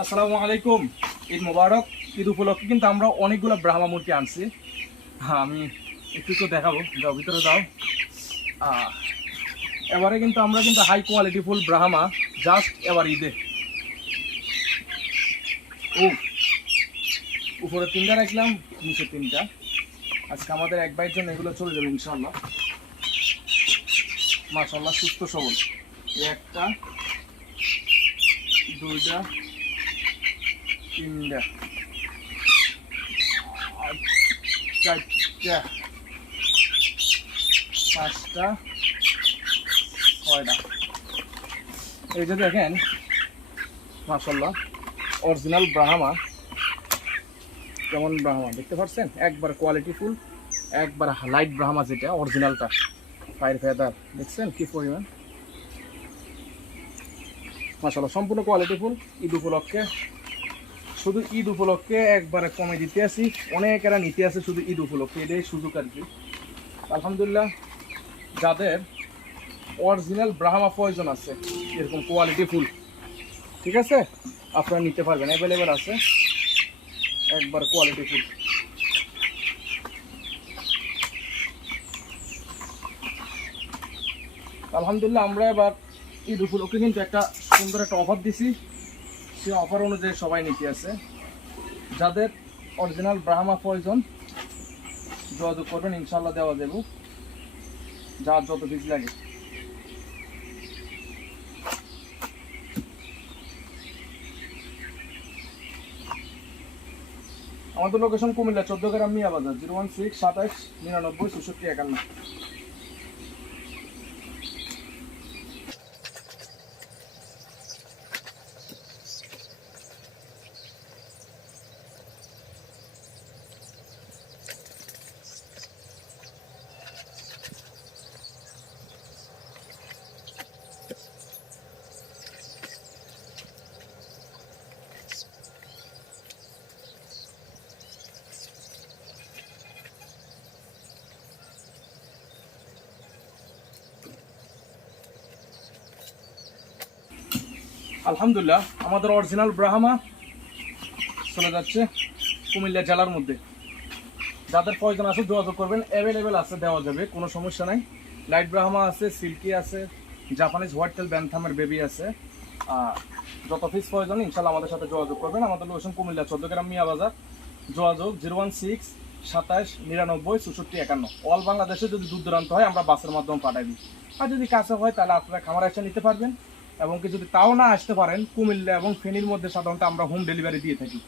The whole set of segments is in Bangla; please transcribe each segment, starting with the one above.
আসসালামু আলাইকুম। ঈদ মোবারক। ঈদ উপলক্ষে কিন্তু আমরা অনেকগুলো ব্রাহ্মা মুরগি আনছি। হ্যাঁ, আমি একটু তো দেখাবো, যাও ভিতরে দাও। আহ, এবারে কিন্তু আমরা হাই কোয়ালিটি ফুল ব্রাহ্মা জাস্ট এবার ঈদে। ও, উপরে তিনটা রাখলাম, নিচে তিনটা। আজকে আমাদের এক বাইর জন্য এগুলো চলে যাবে ইনশাল্লাহ। মাশাল্লাহ, সুস্থ সবল। একটা, দুইটা, তিনটা, চারটা, পাঁচটা, ছয়টা। এই যে দেখেন, মাশাল্লাহ অরিজিনাল ব্রাহ্মা। কেমন ব্রাহ্মা দেখতে পাচ্ছেন? একবার কোয়ালিটি ফুল, একবার লাইট ব্রাহ্মা, যেটা অরিজিনালটা। পায়ের ফেদার দেখছেন কি পরিমাণ? মাশাল্লাহ সম্পূর্ণ কোয়ালিটি ফুল। ঈদ উপলক্ষে, শুধু ঈদ উপলক্ষে একবারে কমে দিতে আসি। অনেকেরা নিতে আসে শুধু ঈদ উপলক্ষে, এটাই সুযোগ আর কি। আলহামদুলিল্লাহ, যাদের অরিজিনাল ব্রাহ্মা প্রয়োজন আছে এরকম কোয়ালিটি ফুল, ঠিক আছে, আপনারা নিতে পারবেন, অ্যাভেলেবেল আছে একবার কোয়ালিটি ফুল। আলহামদুলিল্লাহ, আমরা এবার ঈদ উপলক্ষে কিন্তু একটা সুন্দর একটা অফার দিছি। সেই অফার অনুযায়ী সবাই নিতে আছে। যাদের অরিজিনাল ব্রাহ্মা প্রয়োজন যোগাযোগ করবেন, ইনশাল্লাহ দেওয়া দেব, যার যত পিস লাগে। আমাদের লোকেশন কুমিল্লা 14 গ্রাম মিয়া বাজার, 016 27 99 64 51। আলহামদুলিল্লাহ, আমাদের অরিজিনাল ব্রাহ্মা চলে যাচ্ছে কুমিল্লা জেলার মধ্যে। যাদের প্রয়োজন আছে যোগাযোগ করবেন, অ্যাভেলেবেল আছে, দেওয়া যাবে, কোনো সমস্যা নাই। লাইট ব্রাহ্মা আছে, সিল্কি আছে, জাপানিজ হোয়াইট টেল ব্যান্থামের বেবি আছে। যত পিস প্রয়োজন ইনশাল্লাহ আমাদের সাথে যোগাযোগ করবেন। আমাদের লোকেশন কুমিল্লা 14 গ্রাম মিয়া বাজার। যোগাযোগ 016 27 99 64 51। অল বাংলাদেশে যদি দূর দূরান্ত হয় আমরা বাসের মাধ্যমে পাঠাই দিই। আর যদি কাছে হয় তাহলে আপনারা খামার এসে নিতে পারবেন। এবং কি যদি তাও না আসতে পারেন, কুমিল্লা এবং ফেনীর মধ্যে সাধারণত আমরা হোম ডেলিভারি দিয়ে থাকি।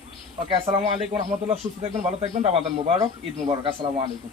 ওকে, আসসালামু আলাইকুম রহমতুল্লাহ। সুস্থ থাকবেন, ভালো থাকবেন। রামাদান মুবারক, ঈদ মুবারক। আসসালামু আলাইকুম।